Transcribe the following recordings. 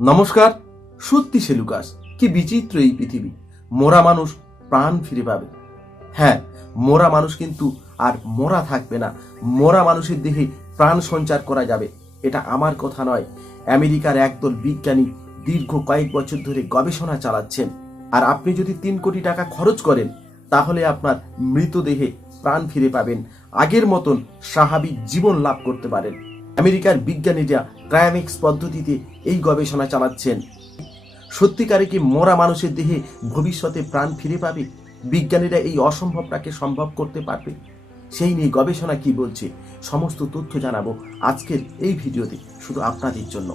নমস্কার, সত্যি সেলুকাস কি বিচিত্র এই পৃথিবী। মোরা মানুষ প্রাণ ফিরে পাবে। হ্যাঁ মোরা মানুষ কিন্তু আর মোরা থাকবে না। মোরা মানুষের দেহে প্রাণ সঞ্চার করা যাবে, এটা আমার কথা নয়। আমেরিকার একদল বিজ্ঞানী দীর্ঘ কয়েক বছর ধরে গবেষণা চালাচ্ছেন। আর আপনি যদি তিন কোটি টাকা খরচ করেন, তাহলে আপনার মৃতদেহে প্রাণ ফিরে পাবেন। আগের মতন স্বাভাবিক জীবন লাভ করতে পারেন। আমেরিকার বিজ্ঞানীরা ক্রায়ামিক্স পদ্ধতিতে এই গবেষণা চালাচ্ছেন। সত্যিকারে কি মরা মানুষের দেহে ভবিষ্যতে প্রাণ ফিরে পাবে? বিজ্ঞানীরা এই অসম্ভবটাকে সম্ভব করতে পারবে? সেই নিয়ে গবেষণা কি বলছে? সমস্ত তথ্য জানাব আজকের এই ভিডিওতে, শুধু আপনাদের জন্য।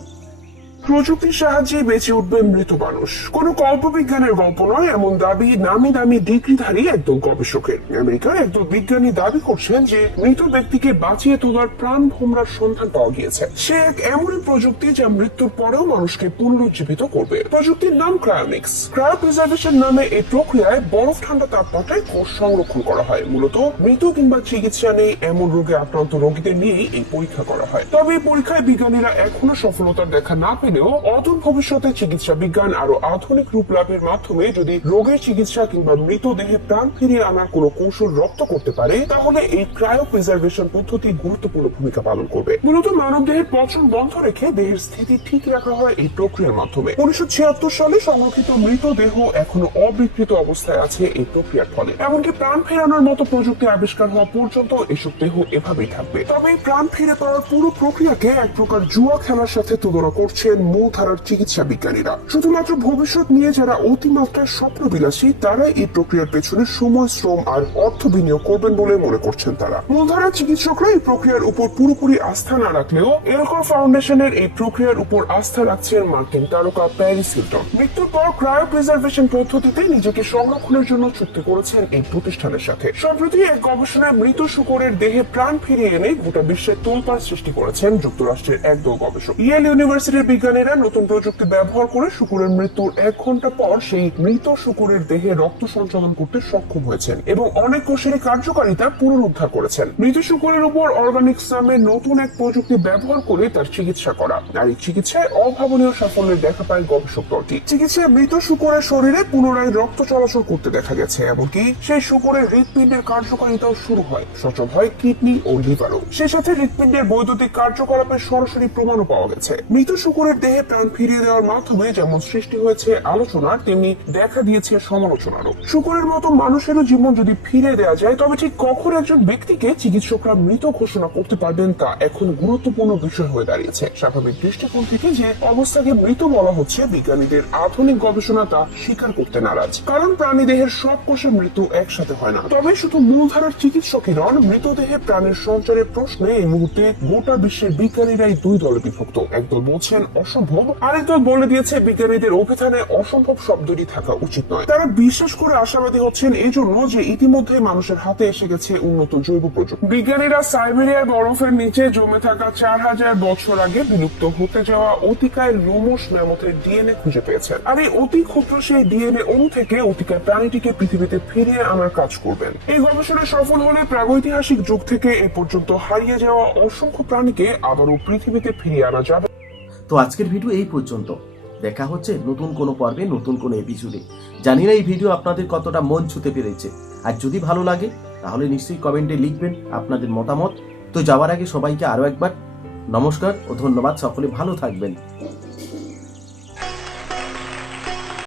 প্রযুক্তির সাহায্যে বেঁচে উঠবে মৃত মানুষ। কোন কল্পবিজ্ঞানের গল্প নয়, এমন দাবি নামি দামি ডিগ্রিধারী একদল গবেষকের। আমেরিকার একদল বিজ্ঞানী দাবি করছেন যে মৃত ব্যক্তিকে বাঁচিয়ে তোলার প্রাণ ভোমরার সন্ধান পাওয়া গিয়েছে। সে এক এমনই প্রযুক্তি যা মৃত্যুর পরেও মানুষকে পুনরুজ্জীবিত করবে। প্রযুক্তির নাম ক্রায়োনিক্স। ক্রায়ো প্রিজার্ভেশন নামে এই প্রক্রিয়ায় বরফ ঠান্ডা তাপমাত্রায় কোষ সংরক্ষণ করা হয়। মূলত মৃত কিংবা চিকিৎসা নেই এমন রোগে আক্রান্ত রোগীদের নিয়েই এই পরীক্ষা করা হয়। তবে এই পরীক্ষায় বিজ্ঞানীরা এখনও সফলতার দেখা না পেলেও অদূর ভবিষ্যতে চিকিৎসা বিজ্ঞান আরও আধুনিক রূপ লাভের মাধ্যমে যদি রোগের চিকিৎসা কিংবা মৃতদেহে প্রাণ ফিরিয়ে আনার কোনো কৌশল রপ্ত করতে পারে, তাহলে এই ক্রায়ো প্রিজার্ভেশন পদ্ধতি গুরুত্বপূর্ণ ভূমিকা পালন করবে। মূলত মানব দেহের পচন বন্ধ রেখে দেহের স্থিতি ঠিক রাখা হয় এই প্রক্রিয়ার মাধ্যমে। উনিশশো ছিয়াত্তর সালে সংরক্ষিত মৃতদেহ এখনও অবিকৃত অবস্থায় আছে এই প্রক্রিয়ার ফলে। এমনকি প্রাণ ফেরানোর মতো প্রযুক্তি আবিষ্কার হওয়া পর্যন্ত এসব দেহ এভাবেই থাকবে। তবে প্রাণ ফিরে পাওয়ার পুরো প্রক্রিয়াকে এক প্রকার জুয়া খেলার সাথে তুলনা করছেন মূলধারার চিকিৎসা বিজ্ঞানীরা। শুধুমাত্র ভবিষ্যৎ নিয়ে যারা অতিমাত্রায় স্বপ্নবিলাসী, তারাই এই প্রক্রিয়ার পেছনে সময়, শ্রম আর অর্থ বিনিয়োগ করবেন বলে মনে করছেন তারা। মূলধারার চিকিৎসকরা এই প্রক্রিয়ার উপর পুরোপুরি আস্থা না রাখলেও এলকর ফাউন্ডেশনের এই প্রক্রিয়ার উপর আস্থা রাখছেন মার্কিন তারকা প্যারিস হিলটন। মৃত্যুর পর ক্রায়ো প্রিজার্ভেশন পদ্ধতিতে নিজেকে সংরক্ষণের জন্য চুক্তি করেছেন এই প্রতিষ্ঠানের সাথে। সম্প্রতি এক গবেষণায় মৃত শুকরের দেহে প্রাণ ফিরিয়ে এনে গোটা বিশ্বে তোলপাড় সৃষ্টি করেছেন যুক্তরাষ্ট্রের একদল গবেষক। ইয়েল ইউনিভার্সিটির বিজ্ঞানীরা নতুন প্রযুক্তি ব্যবহার করে শুকুরের মৃত্যুর এক ঘণ্টা পর সেই মৃত শুকুরের দেহে রক্ত সঞ্চালন করতে সক্ষম হয়েছেন এবং অনেক কোষের কার্যকারিতা পুনরুদ্ধার করেছেন। মৃত শুকুরের উপর অর্গানিক্স নামে নতুন এক প্রযুক্তি ব্যবহার করে তার চিকিৎসা করা। আর এই চিকিৎসায় অভাবনীয় সাফল্যের দেখা পায় গবেষক দলটি। চিকিৎসায় মৃত শুকুরের শরীরে পুনরায় রক্ত চলাচল করতে দেখা গেছে, এমনকি সেই শুকুরের হৃৎপিণ্ডের কার্যকারিতাও শুরু হয়। সচল হয় কিডনি ও লিভারও। সে সাথে হৃৎপিণ্ডের বৈদ্যুতিক কার্যকলাপের সরাসরি প্রমাণও পাওয়া গেছে। মৃত শুকুরের দেহে প্রাণ ফিরিয়ে দেওয়ার মাধ্যমে যেমন সৃষ্টি হয়েছে আলোচনার তেমনি দেখা দিয়েছে সমালোচনারও। শুকুরের মতো মানুষেরও জীবন যদি ফিরে দেওয়া যায়, তবে ঠিক কখন একজন ব্যক্তিকে চিকিৎসকরা মৃত ঘোষণা করতে পারবেন তা এখন গুরুত্বপূর্ণ বিষয় হয়ে দাঁড়িয়েছে। স্বাভাবিক দৃষ্টিকোণ থেকে যে অবস্থাকে মৃত বলা হচ্ছে, বিজ্ঞানীদের আধুনিক গবেষণা তা স্বীকার করতে নারাজ। কারণ প্রাণী দেহের সব কোষে মৃত্যু একসাথে হয় না। তবে শুধু মূলধারার চিকিৎসকই নন মৃতদেহে প্রাণের সঞ্চারের প্রশ্নে এই মুহূর্তে গোটা বিশ্বের বিজ্ঞানীরাই দুই দলে বিভক্ত। একদল বলছেন অসম্ভব? আরেক দল বলে দিয়েছে, বিজ্ঞানীদের অভিধানে অসম্ভব শব্দটি থাকা উচিত নয়। তারা বিশ্বাস করে আশাবাদী হচ্ছেন এই জন্য যে ইতিমধ্যে মানুষের হাতে এসে গেছে উন্নত জৈব প্রযুক্তি। বিজ্ঞানীরা সাইবেরিয়ার বরফের নিচে জমে থাকা চার হাজার বছর আগে বিলুপ্ত হতে যাওয়া অতিকায় লোমস ম্যামথের ডিএনএ খুঁজে পেয়েছেন। আর এই অতি ক্ষুদ্র সেই ডিএনএ অণু থেকে অতিকায় প্রাণীটিকে পৃথিবীতে ফিরিয়ে আনার কাজ করবেন। এই গবেষণায় সফল হলে প্রাগৈতিহাসিক যুগ থেকে এ পর্যন্ত হারিয়ে যাওয়া অসংখ্য প্রাণীকে আবারও পৃথিবীতে ফিরিয়ে আনা যাবে। তো আজকের ভিডিও এই পর্যন্ত। দেখা হচ্ছে নতুন কোনো পর্বে, নতুন কোনো এপিসোডে জানি না এই ভিডিও আপনাদের কতটা মন ছুতে পেরেছে। আর যদি ভালো লাগে, তাহলে নিশ্চয়ই কমেন্টে লিখবেন আপনাদের মতামত। তো যাওয়ার আগে সবাইকে আরও একবার নমস্কার ও ধন্যবাদ। সকলে ভালো থাকবেন।